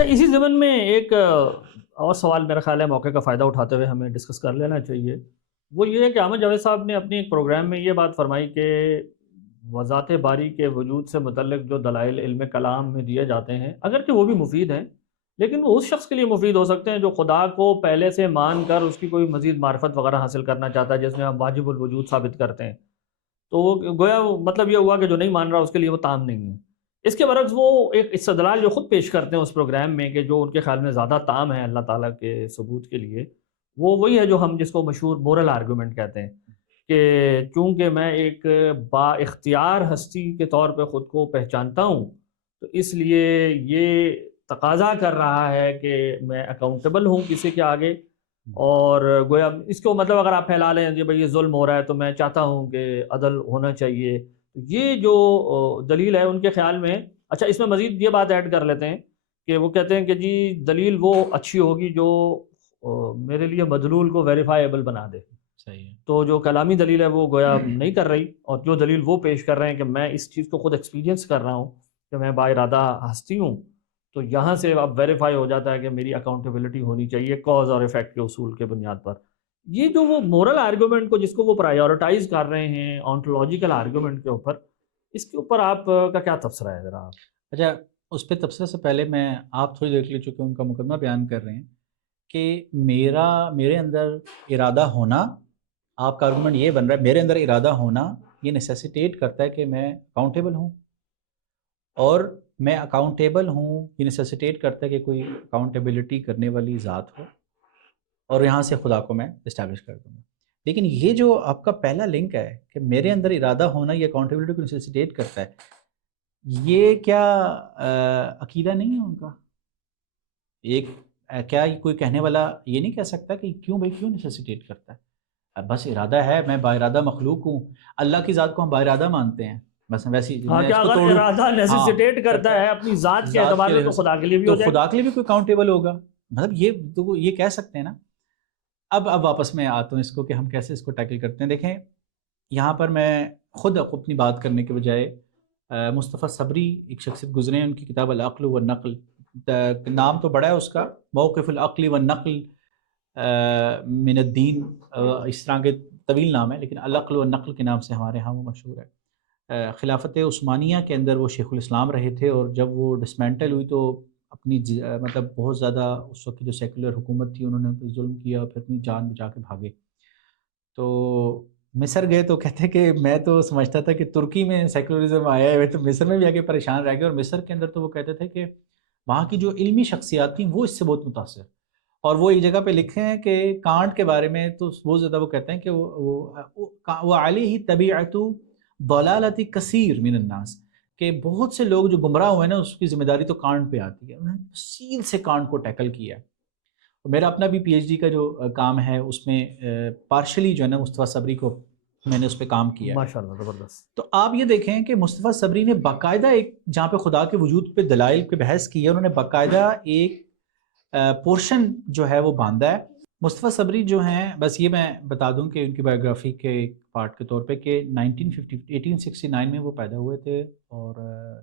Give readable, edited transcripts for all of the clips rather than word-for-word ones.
اچھا، اسی ضمن میں ایک اور سوال میرا خیال ہے موقع کا فائدہ اٹھاتے ہوئے ہمیں ڈسکس کر لینا چاہیے. وہ یہ ہے کہ احمد جاوید صاحب نے اپنی ایک پروگرام میں یہ بات فرمائی کہ وذات باری کے وجود سے متعلق جو دلائل علم کلام میں دیے جاتے ہیں اگرچہ وہ بھی مفید ہیں، لیکن وہ اس شخص کے لیے مفید ہو سکتے ہیں جو خدا کو پہلے سے مان کر اس کی کوئی مزید معرفت وغیرہ حاصل کرنا چاہتا ہے، جس میں ہم واجب الوجود ثابت کرتے ہیں. تو گویا مطلب یہ ہوا کہ جو نہیں مان رہا اس کے لیے وہ تام نہیں ہے. اس کے برعکس وہ ایک استدلال جو خود پیش کرتے ہیں اس پروگرام میں کہ جو ان کے خیال میں زیادہ تام ہے اللہ تعالیٰ کے ثبوت کے لیے، وہ وہی ہے جو ہم جس کو مشہور مورل آرگومنٹ کہتے ہیں کہ چونکہ میں ایک با اختیار ہستی کے طور پہ خود کو پہچانتا ہوں تو اس لیے یہ تقاضا کر رہا ہے کہ میں اکاؤنٹیبل ہوں کسی کے آگے. اور گویا اس کو مطلب اگر آپ پھیلا لیں کہ بھئی یہ ظلم ہو رہا ہے تو میں چاہتا ہوں کہ عدل ہونا چاہیے. یہ جو دلیل ہے ان کے خیال میں، اچھا اس میں مزید یہ بات ایڈ کر لیتے ہیں کہ وہ کہتے ہیں کہ جی دلیل وہ اچھی ہوگی جو میرے لیے مدلول کو ویریفائیبل بنا دے. صحیح ہے. تو جو کلامی دلیل ہے وہ گویا نہیں کر رہی، اور جو دلیل وہ پیش کر رہے ہیں کہ میں اس چیز کو خود ایکسپیرینس کر رہا ہوں کہ میں با ارادہ ہستی ہوں، تو یہاں سے اب ویریفائی ہو جاتا ہے کہ میری اکاؤنٹیبلٹی ہونی چاہیے کاز اور ایفیکٹ کے اصول کے بنیاد پر. یہ جو وہ مورل آرگومنٹ کو جس کو وہ پرائیورٹائز کر رہے ہیں آنٹولوجیکل آرگومنٹ کے اوپر، اس کے اوپر آپ کا کیا تبصرہ ہے ذرا؟ اچھا، اس پہ تبصرے سے پہلے میں آپ تھوڑی دیکھ لے چکے ان کا مقدمہ بیان کر رہے ہیں کہ میرے اندر ارادہ ہونا، آپ کا آرگومنٹ یہ بن رہا ہے میرے اندر ارادہ ہونا یہ نیسیسیٹیٹ کرتا ہے کہ میں اکاؤنٹیبل ہوں، اور میں اکاؤنٹیبل ہوں یہ نیسیسیٹیٹ کرتا ہے کہ کوئی اکاؤنٹیبلٹی کرنے والی ذات ہو، اور یہاں سے خدا کو میں اسٹیبلش کر دوں گا. لیکن یہ جو آپ کا پہلا لنک ہے کہ میرے اندر ارادہ ہونا یہ اکاؤنٹیبلٹی کو نیسیسیٹیٹ کرتا ہے، یہ کیا عقیدہ نہیں ہے ان کا؟ کیا کوئی کہنے والا یہ نہیں کہہ سکتا کہ کیوں نیسیسیٹیٹ کرتا ہے؟ بس ارادہ ہے، میں با ارادہ مخلوق ہوں. اللہ کی ذات کو ہم با ارادہ مانتے ہیں، بس ویسی ہاں کہ اگر ارادہ نیسیسیٹیٹ کرتا ہے اپنی ذات کے اعتبار سے تو خدا کے لیے بھی ہو جائے گا، تو خدا کے لیے بھی کوئی اکاؤنٹیبل ہوگا. مطلب یہ کہہ سکتے ہیں نا. اب واپس میں آتا ہوں اس کو کہ ہم کیسے اس کو ٹیکل کرتے ہیں. دیکھیں یہاں پر میں خود اپنی بات کرنے کے بجائے مصطفیٰ صبری ایک شخصیت گزرے ہیں، ان کی کتاب العقل والنقل، نام تو بڑا ہے اس کا، موقف العقل والنقل من الدین، اس طرح کے طویل نام ہے، لیکن العقل والنقل کے نام سے ہمارے ہاں وہ مشہور ہے. خلافت عثمانیہ کے اندر وہ شیخ الاسلام رہے تھے، اور جب وہ ڈسمینٹل ہوئی تو اپنی مطلب بہت زیادہ اس وقت کی جو سیکولر حکومت تھی انہوں نے ظلم کیا، پھر اپنی جان بچا کے بھاگے. تو مصر گئے تو کہتے ہیں کہ میں تو سمجھتا تھا کہ ترکی میں سیکولرزم آیا ہے، تو مصر میں بھی آ کے پریشان رہ گئے. اور مصر کے اندر تو وہ کہتے تھے کہ وہاں کی جو علمی شخصیات تھیں وہ اس سے بہت متاثر، اور وہ ایک جگہ پہ لکھے ہیں کہ کانٹ کے بارے میں تو بہت زیادہ وہ کہتے ہیں کہ وہ علیہ طبیعت ضلالت کثیر من الناس، کہ بہت سے لوگ جو گمراہ ہوئے نا اس کی ذمہ داری تو کانٹ پہ آتی ہے. انہوں نے تفصیل سے کانٹ کو ٹیکل کیا ہے. میرا اپنا بھی پی ایچ ڈی کا جو کام ہے اس میں پارشلی جو ہے نا مصطفیٰ صبری کو میں نے اس پہ کام کیا ہے. ماشاءاللہ زبردست. تو آپ یہ دیکھیں کہ مصطفیٰ صبری نے باقاعدہ ایک جہاں پہ خدا کے وجود پہ دلائل پہ بحث کی ہے، انہوں نے باقاعدہ ایک پورشن جو ہے وہ باندھا ہے. مصطفیٰ صبری جو ہیں، بس یہ میں بتا دوں کہ ان کی بایوگرافی کے ایک پارٹ کے طور پہ کہ 1869 میں وہ پیدا ہوئے تھے، اور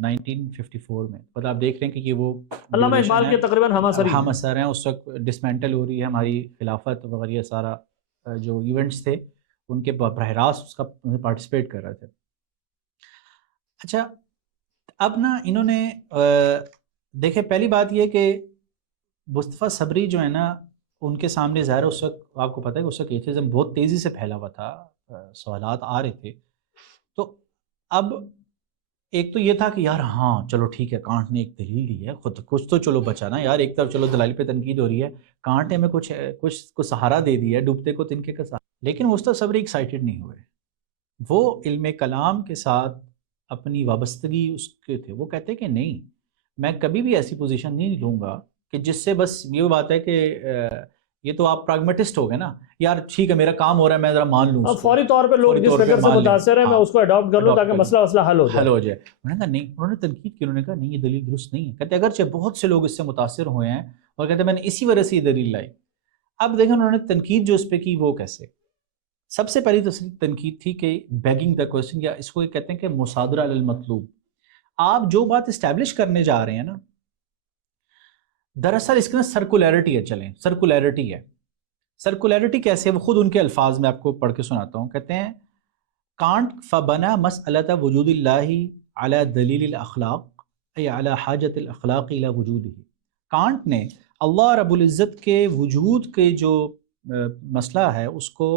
1954 میں مطلب آپ دیکھ رہے ہیں کہ یہ وہ علامہ اقبال کے تقریباً ہم اثر ہیں. اس وقت ڈسمینٹل ہو رہی ہے ہماری خلافت وغیرہ، سارا جو ایونٹس تھے ان کے براہ راست اس کا پارٹیسپیٹ کر رہے تھے. اچھا اب نا انہوں نے دیکھیں پہلی بات یہ کہ مصطفیٰ صبری جو ہے نا ان کے سامنے ظاہر اس وقت آپ کو پتہ ہے کہ اس وقت ایتھیزم بہت تیزی سے پھیلا ہوا تھا، سوالات آ رہے تھے. تو اب ایک تو یہ تھا کہ یار ہاں چلو ٹھیک ہے کانٹ نے ایک دلیل دی ہے، خود کچھ تو چلو بچا نا یار، ایک طرف چلو دلائل پہ تنقید ہو رہی ہے، کانٹ نے ہمیں کچھ کو سہارا دے دیا ہے، ڈوبتے کو تنکے کا سہارا. لیکن مصطفیٰ صبری ایکسائٹیڈ نہیں ہوئے، وہ علم کلام کے ساتھ اپنی وابستگی اس کے تھے. وہ کہتے کہ نہیں، میں کبھی بھی ایسی پوزیشن نہیں لوں گا کہ جس سے بس یہ بات ہے کہ یہ تو آپ پراگمیٹسٹ ہو گئے نا، یار ٹھیک ہے میرا کام ہو رہا ہے میں ذرا مان لوں، فوری طور پہ لوگ جس فکر سے متاثر ہیں میں اس کو اڈاپٹ کر لوں تاکہ مسئلہ حل ہو جائے. انہوں نے کہا نہیں، انہوں نے تنقید کی، انہوں نے کہا نہیں یہ دلیل درست نہیں ہے. کہتے اگرچہ بہت سے لوگ اس سے متاثر ہوئے ہیں اور کہتے میں نے اسی وجہ سے یہ دلیل لائی. اب دیکھیں انہوں نے تنقید جو اس پہ کی وہ کیسے. سب سے پہلی تنقید تھی کہ بیگنگ دا کوسچن، یا اس کو کہتے ہیں کہ مصادرہ علی المطلوب. آپ جو بات اسٹیبلش کرنے جا رہے ہیں نا دراصل اس کے نا سرکولیرٹی ہے، چلیں سرکولیرٹی ہے. سرکولیرٹی کیسے ہے وہ خود ان کے الفاظ میں آپ کو پڑھ کے سناتا ہوں. کہتے ہیں کانٹ فبنا مسئلۃ وجود اللہ علی دلیل الاخلاق ای علی حاجت الاخلاق الی وجودہ. کانٹ نے اللہ رب العزت کے وجود کے جو مسئلہ ہے اس کو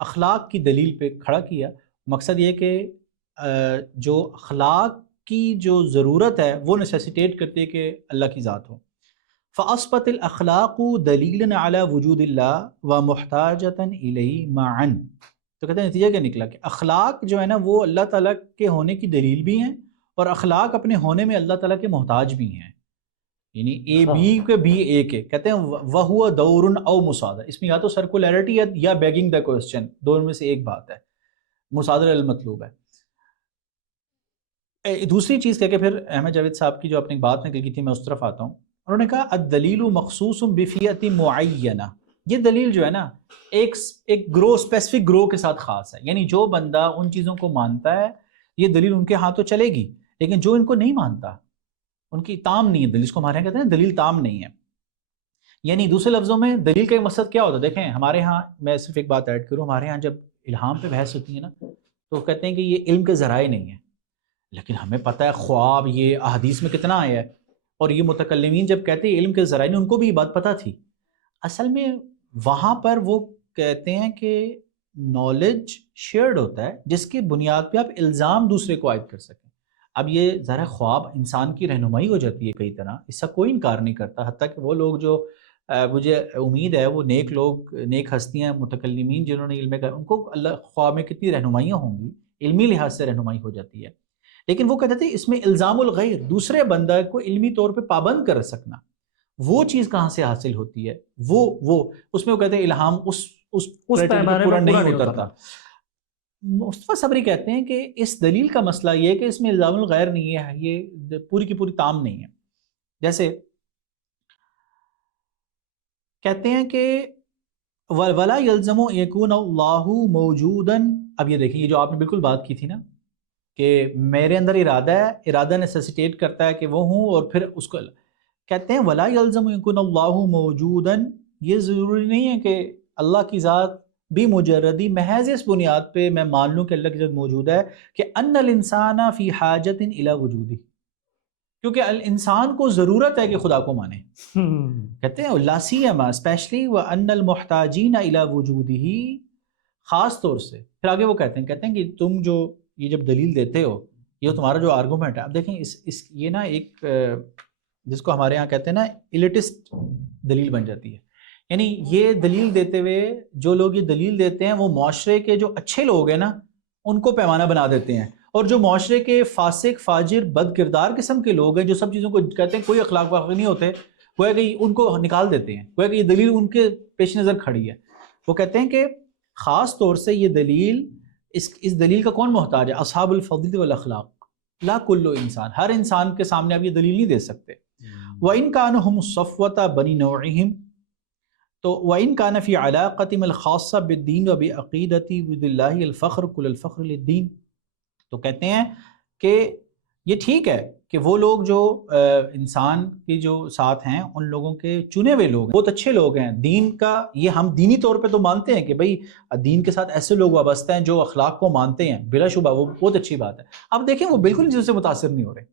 اخلاق کی دلیل پہ کھڑا کیا. مقصد یہ کہ جو اخلاق کی جو ضرورت ہے وہ نیسیسیٹیٹ کرتی ہے کہ اللہ کی ذات ہو. فاصبت الاخلاق دلیلا علی وجود اللہ و محتاجتا الیہ معا. تو کہتے ہیں نتیجہ کیا نکلا کہ اخلاق جو ہے نا وہ اللہ تعالیٰ کے ہونے کی دلیل بھی ہیں اور اخلاق اپنے ہونے میں اللہ تعالیٰ کے محتاج بھی ہیں. یعنی اے بی کے بی اے کے کہتے ہیں وَهُوَ دَوْرٌ او مصادر. اس میں یا تو سرکولیرٹی ہے یا بیگنگ دا کوسچن، دونوں میں سے ایک بات ہے. مصادر المطلوب ہے. دوسری چیز کہہ کے پھر احمد جاوید صاحب کی جو اپنی بات نکل کی تھی میں اس طرف آتا ہوں. انہوں نے کہا الدلیل مخصوص بفیت معینہ. یہ دلیل جو ہے نا ایک گروہ، اسپیسیفک گروہ کے ساتھ خاص ہے. یعنی جو بندہ ان چیزوں کو مانتا ہے یہ دلیل ان کے ہاں تو چلے گی، لیکن جو ان کو نہیں مانتا ان کی تام نہیں ہے دلیل. اس کو ہمارے یہاں کہتے ہیں دلیل تام نہیں ہے. یعنی دوسرے لفظوں میں دلیل کا ایک مقصد کیا ہوتا ہے؟ دیکھیں ہمارے ہاں، میں صرف ایک بات ایڈ کروں، ہمارے ہاں جب الہام پہ بحث ہوتی ہے نا تو کہتے ہیں کہ یہ علم کے ذرائع نہیں ہے. لیکن ہمیں پتہ ہے خواب یہ احادیث میں کتنا آیا ہے، اور یہ متکلمین جب کہتے ہیں علم کے ذرائع نہیں، ان کو بھی یہ بات پتہ تھی. اصل میں وہاں پر وہ کہتے ہیں کہ نالج شیئرڈ ہوتا ہے جس کی بنیاد پہ آپ الزام دوسرے کو عائد کر سکیں. اب یہ ذرا خواب انسان کی رہنمائی ہو جاتی ہے کئی طرح، اس کا کوئی انکار نہیں کرتا. حتیٰ کہ وہ لوگ جو مجھے امید ہے وہ نیک لوگ، نیک ہستیاں، متکلمین جنہوں نے علم کا، ان کو اللہ خواب میں کتنی رہنمائیاں ہوں گی، علمی لحاظ سے رہنمائی ہو جاتی ہے. لیکن وہ کہتے تھے اس میں الزام الغیر، دوسرے بندہ کو علمی طور پہ پابند کر سکنا، وہ چیز کہاں سے حاصل ہوتی ہے؟ وہ اس میں وہ کہتے ہیں الہام اس پیمانے پورا میں نہیں اترتا. مصطفیٰ صبری کہتے ہیں کہ اس دلیل کا مسئلہ یہ ہے کہ اس میں الزام الغیر نہیں ہے، یہ پوری کی پوری تام نہیں ہے. جیسے کہتے ہیں کہ وَلَا يَلْزَمُ يَكُونَ اللَّهُ مَوْجُودًا. اب یہ دیکھیں، یہ جو آپ نے بالکل بات کی تھی نا کہ میرے اندر ارادہ ہے، ارادہ نیسیسیٹیٹ کرتا ہے کہ وہ ہوں، اور پھر اس کو کہتے ہیں وَلَا يَلْزَمُ يَكُونَ اللَّهُ مَوْجُودًا. یہ ضروری نہیں ہے کہ اللہ کی ذات بھی مجردی محض اس بنیاد پہ میں مان لوں کہ اللہ کی ذات موجود ہے کہ ان الانسان فی حاجت الی وجودہ، کیونکہ انسان کو ضرورت ہے کہ خدا کو مانے. کہتے ہیں لا سیما اسپیشلی وان المحتاجین الی وجودہ، خاص طور سے. پھر آگے وہ کہتے ہیں کہ تم جو یہ جب دلیل دیتے ہو، یہ تمہارا جو آرگومنٹ ہے، اب دیکھیں یہ نا ایک جس کو ہمارے ہاں کہتے ہیں نا ایلیٹسٹ دلیل بن جاتی ہے. یعنی یہ دلیل دیتے ہوئے جو لوگ یہ دلیل دیتے ہیں وہ معاشرے کے جو اچھے لوگ ہیں نا ان کو پیمانہ بنا دیتے ہیں، اور جو معاشرے کے فاسق، فاجر، بد کردار قسم کے لوگ ہیں جو سب چیزوں کو کہتے ہیں کوئی اخلاق واقعی نہیں ہوتے، گویا کہ ان کو نکال دیتے ہیں، گویا کہ یہ دلیل ان کے پیش نظر کھڑی ہے. وہ کہتے ہیں کہ خاص طور سے یہ دلیل، اس دلیل کا کون محتاج ہے؟ اصحاب الفضل والاخلاق. لا کل انسان، ہر انسان کے سامنے آپ یہ دلیل نہیں دے سکتے. وَإِن كَانُوا هُمُ الصَّفْوَةَ بَنِي نَوْعِهِمْ. تو وَإِن كَانَ فِي عَلَاقَتِهِمْ الْخَاصَّةِ بِالدِّينِ وَبِعَقِيدَةِ وَبِاللَّهِ الْفَخْرُ كُلَّ الْفَخْرِ لِلدِّينِ. تو کہتے ہیں کہ یہ ٹھیک ہے کہ وہ لوگ جو انسان کے جو ساتھ ہیں ان لوگوں کے چنے ہوئے لوگ ہیں، بہت اچھے لوگ ہیں، دین کا یہ ہم دینی طور پہ تو مانتے ہیں کہ بھئی دین کے ساتھ ایسے لوگ وابستہ ہیں جو اخلاق کو مانتے ہیں، بلا شبہ وہ بہت اچھی بات ہے. اب دیکھیں وہ بالکل ان چیزوں سے متاثر نہیں ہو رہے،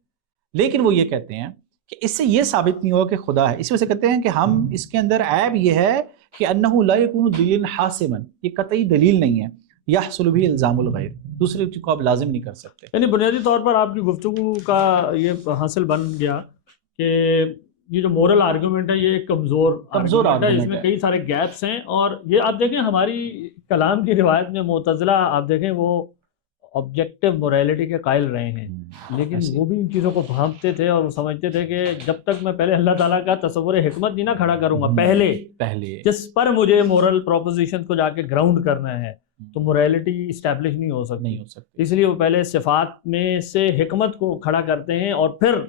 لیکن وہ یہ کہتے ہیں کہ اس سے یہ ثابت نہیں ہوا کہ خدا ہے. اس وجہ سے کہتے ہیں کہ ہم اس کے اندر عیب یہ ہے کہ انہ لا یکون دلیل حاسما، یہ قطعی دلیل نہیں ہے، یحصل بھی الزام الغیر، دوسرے کو آپ لازم نہیں کر سکتے. یعنی بنیادی طور پر آپ کی گفتگو کا یہ حاصل بن گیا کہ یہ جو مورل آرگومنٹ ہے یہ ایک کمزور آرگومنٹ ہے، اس میں کئی سارے گیپس ہیں. اور یہ آپ دیکھیں ہماری کلام کی روایت میں معتزلہ آپ دیکھیں وہ آبجیکٹو موریلٹی کے قائل رہے ہیں، لیکن وہ بھی ان چیزوں کو بھانپتے تھے اور وہ سمجھتے تھے کہ جب تک میں پہلے اللہ تعالیٰ کا تصور حکمت نہیں نہ کھڑا کروں گا پہلے جس پر مجھے مورل پروپوزیشن کو جا کے گراؤنڈ کرنا ہے تو موریلٹی اسٹیبلش نہیں ہو سکتی. اس لیے وہ پہلے صفات میں سے حکمت کو کھڑا کرتے ہیں اور پھر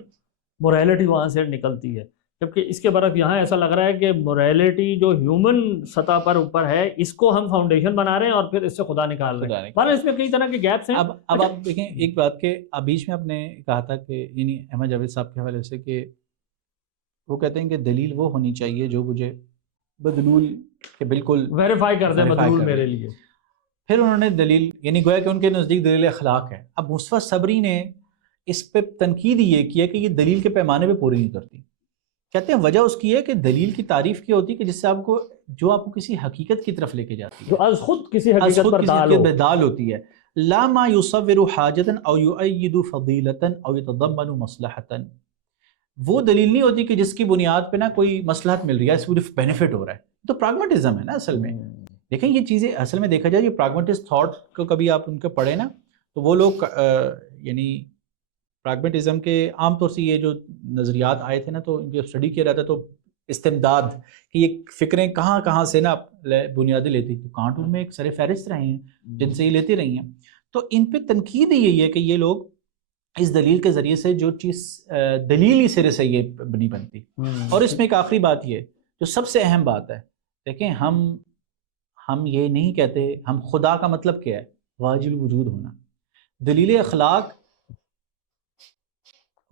موریلٹی وہاں سے نکلتی ہے. جبکہ اس کے برعکس یہاں ایسا لگ رہا ہے کہ موریلٹی جو ہیومن سطح پر اوپر ہے اس کو ہم فاؤنڈیشن بنا رہے ہیں اور پھر اس سے خدا نکال رہے ہیں. پر اس میں کئی طرح کے گیپس ہیں. اب آپ دیکھیں ایک بات کہ اب بیچ میں آپ نے کہا تھا کہ یعنی احمد جاوید صاحب کے حوالے سے کہ وہ کہتے ہیں کہ دلیل وہ ہونی چاہیے جو مجھے بدلول کے بالکل ویریفائی کر دیں verify مدلول کر دے۔ میرے لیے۔ پھر انہوں نے دلیل یعنی گویا کہ ان کے نزدیک دلیل اخلاق ہے۔ اب مصطفیٰ صبری نے اس پہ تنقید یہ کیا کہ یہ دلیل کے پیمانے پہ پوری نہیں کرتی۔ کہتے ہیں وجہ اس کی ہے کہ دلیل کی تعریف کی ہوتی ہے کہ جس سے آپ کو جو آپ کو کسی حقیقت کی طرف لے کے جاتی ہے، جو از خود کسی از حقیقت خود پر کسی دال حقیقت ہو۔ پہ دال ہوتی ہے۔ لا ما یصور حاجتا او یؤید فضیلتا او یتضمن مصلحتا، وہ دلیل نہیں ہوتی کہ جس کی بنیاد پہ نا کوئی مصلحت مل رہی ہے، صرف بینیفٹ ہو رہا ہے۔ تو پراگمیٹزم ہے نا اصل میں۔ دیکھیں یہ چیزیں اصل میں دیکھا جائے، یہ پراگمیٹسٹ تھاٹ کو کبھی آپ ان کے پڑھیں نا تو وہ لوگ یعنی پراگمیٹزم کے عام طور سے یہ جو نظریات آئے تھے نا تو ان کی اسٹڈی کیا جاتا ہے تو استمداد کہ یہ فکریں کہاں کہاں سے نا بنیادیں لیتی، تو کانٹون میں ایک سر فہرست رہے ہیں جن سے یہ لیتی رہی ہیں۔ تو ان پہ تنقید یہی ہے کہ یہ لوگ اس دلیل کے ذریعے سے جو چیز دلیلی سرے سے یہ نہیں بنتی۔ اور اس میں ایک آخری بات یہ جو سب سے اہم بات ہے، دیکھیں ہم یہ نہیں کہتے ہم خدا کا مطلب کیا ہے، واجب الوجود ہونا۔ دلیل اخلاق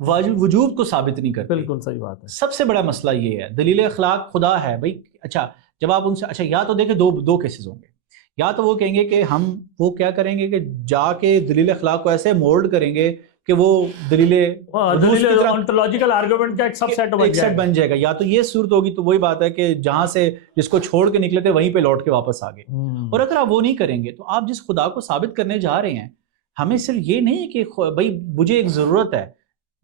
واجب الوجود کو ثابت نہیں کرتی۔ بالکل صحیح بات ہے۔ سب سے بڑا مسئلہ یہ ہے، دلیل اخلاق خدا ہے بھائی۔ اچھا جب آپ ان سے اچھا یا تو دیکھیں دو کیسز ہوں گے، یا تو وہ کہیں گے کہ ہم وہ کیا کریں گے کہ جا کے دلیل اخلاق کو ایسے مولڈ کریں گے کہ وہ دلیل انٹولوجیکل آرگومنٹ کا ایک سب سیٹ بن جائے گا، یا تو یہ صورت ہوگی تو وہی بات ہے کہ جہاں سے جس کو چھوڑ کے نکلے تھے وہیں پہ لوٹ کے واپس آ گئے۔ اور اگر آپ وہ نہیں کریں گے تو آپ جس خدا کو ثابت کرنے جا رہے ہیں، ہمیں صرف یہ نہیں کہ بھائی مجھے ایک ضرورت ہے،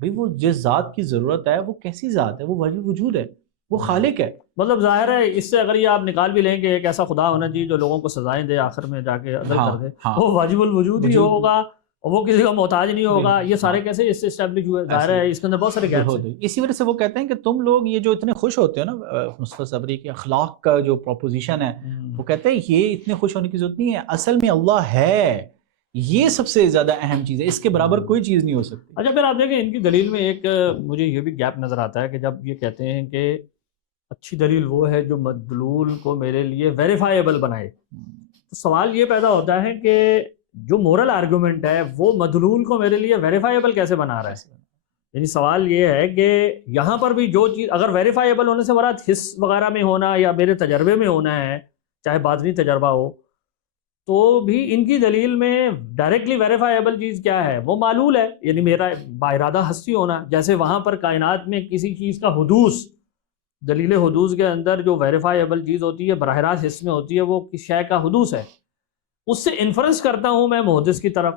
بھئی وہ جس ذات کی ضرورت ہے وہ کیسی ذات ہے، وہ واجب وجود ہے، وہ خالق ہے۔ مطلب ظاہر ہے اس سے اگر یہ آپ نکال بھی لیں کہ ایک ایسا خدا ہونا چاہیے جو لوگوں کو سزائیں دے آخر میں جا کے عدل کر دے، وہ واجب الوجود ہی ہوگا، وہ کسی کا محتاج نہیں ہوگا۔ یہ سارے کیسے اس سے اسٹیبلش ہوئے؟ ظاہر ہے اس کے اندر بہت سارے گیپس ہیں۔ اسی وجہ سے وہ کہتے ہیں کہ تم لوگ یہ جو اتنے خوش ہوتے ہو نا مصطفیٰ صبری کے اخلاق کا جو پروپوزیشن ہے، وہ کہتے ہیں یہ اتنے خوش ہونے کی ضرورت نہیں ہے، اصل میں اللہ ہے، یہ سب سے زیادہ اہم چیز ہے، اس کے برابر کوئی چیز نہیں ہو سکتی۔ اچھا پھر آپ دیکھیں ان کی دلیل میں ایک مجھے یہ بھی گیپ نظر آتا ہے کہ جب یہ کہتے ہیں کہ اچھی دلیل وہ ہے جو مدلول کو میرے لیے ویریفائیبل بنائے، تو سوال یہ پیدا ہوتا ہے کہ جو مورل آرگومنٹ ہے وہ مدلول کو میرے لیے ویریفائیبل کیسے بنا رہا ہے؟ یعنی سوال یہ ہے کہ یہاں پر بھی جو چیز اگر ویریفائیبل ہونے سے مراد حس وغیرہ میں ہونا یا میرے تجربے میں ہونا ہے، چاہے باطنی تجربہ ہو، تو بھی ان کی دلیل میں ڈائریکٹلی ویریفائیبل چیز کیا ہے؟ وہ معلول ہے، یعنی میرا باارادہ ہستی ہونا۔ جیسے وہاں پر کائنات میں کسی چیز کا حدوث، دلیل حدوث کے اندر جو ویریفائیبل چیز ہوتی ہے براہ راست حس میں ہوتی ہے، وہ کس شے کا حدوث ہے، اس سے انفرنس کرتا ہوں میں محدث کی طرف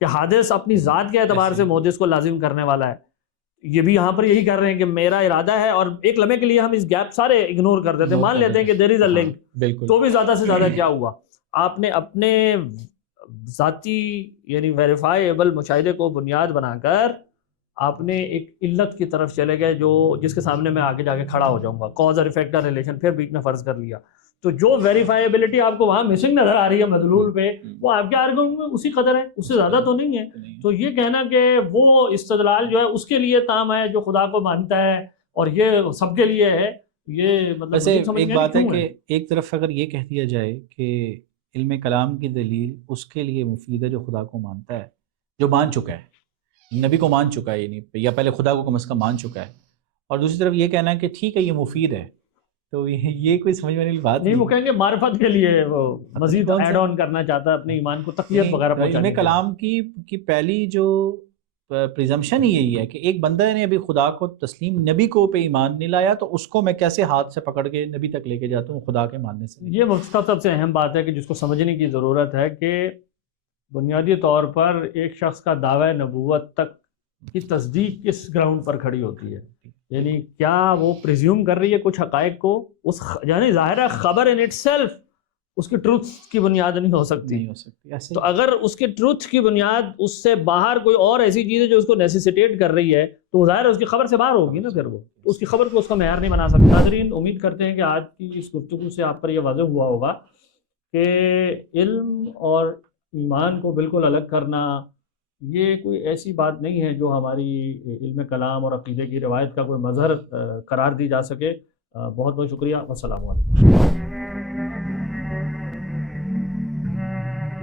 کہ حادث اپنی ذات کے اعتبار سے محدث کو لازم کرنے والا ہے۔ یہ بھی یہاں پر یہی کر رہے ہیں کہ میرا ارادہ ہے، اور ایک لمحے کے لیے ہم اس گیپ سارے اگنور کر دیتے ہیں، مان لیتے ہیں کہ دیر از اے لنک، تو بھی زیادہ سے زیادہ کیا ہوا؟ آپ نے اپنے ذاتی یعنی ویریفائیبل مشاہدے کو بنیاد بنا کر آپ نے ایک علت کی طرف چلے گئے جو جس کے سامنے میں آگے جا کے کھڑا ہو جاؤں گا، کاز اور ایفیکٹ کا ریلیشن پھر بیچ میں فرض کر لیا۔ تو جو ویریفائیبلٹی آپ کو وہاں مسنگ نظر آ رہی ہے مدلول پہ، وہ آپ کے آرگومنٹ میں اسی قدر ہے، اس سے زیادہ تو نہیں ہے۔ تو یہ کہنا کہ وہ استدلال جو ہے اس کے لیے تام ہے جو خدا کو مانتا ہے اور یہ سب کے لیے ہے، یہ مطلب ویسے ایک بات ہے کہ ایک طرف اگر یہ کہہ دیا جائے کہ علم کلام کی دلیل اس کے لیے مفید ہے جو خدا کو مانتا ہے، جو مان چکا ہے، نبی کو مان چکا ہے، یعنی یا پہلے خدا کو کم از کم مان چکا ہے، اور دوسری طرف یہ کہنا ہے کہ ٹھیک ہے یہ مفید ہے، تو یہ کوئی سمجھ میں والی بات نہیں۔ وہ کہیں گے معرفت کے لیے وہ مزید ایڈ آن کرنا چاہتا ہے اپنے ایمان کو تقویت وغیرہ پہنچانے۔ علم کلام کی پہلی جو پریزمپشن ہی یہی ہے کہ ایک بندہ نے ابھی خدا کو تسلیم، نبی کو پہ ایمان نہیں لایا، تو اس کو میں کیسے ہاتھ سے پکڑ کے نبی تک لے کے جاتا ہوں خدا کے ماننے سے؟ یہ سب سے اہم بات ہے کہ جس کو سمجھنے کی ضرورت ہے کہ بنیادی طور پر ایک شخص کا دعوی نبوت تک کی تصدیق کس گراؤنڈ پر کھڑی ہوتی ہے، یعنی کیا وہ پریزیوم کر رہی ہے کچھ حقائق کو، اس یعنی ظاہر ہے خبر ان اٹ سیلف اس کی ٹروتھ کی بنیاد نہیں ہو سکتی۔ تو اگر اس کے ٹروتھ کی بنیاد اس سے باہر کوئی اور ایسی چیز ہے جو اس کو نیسیسیٹیٹ کر رہی ہے، تو ظاہر ہے اس کی خبر سے باہر ہوگی نا، پھر وہ اس کی خبر کو اس کا معیار نہیں بنا سکتا۔ ناظرین امید کرتے ہیں کہ آج کی اس گفتگو سے آپ پر یہ واضح ہوا ہوگا کہ علم اور ایمان کو بالکل الگ کرنا یہ کوئی ایسی بات نہیں ہے جو ہماری علم کلام اور عقیدے کی روایت کا کوئی مظہر قرار دی جا سکے۔ بہت بہت شکریہ، والسلام علیکم۔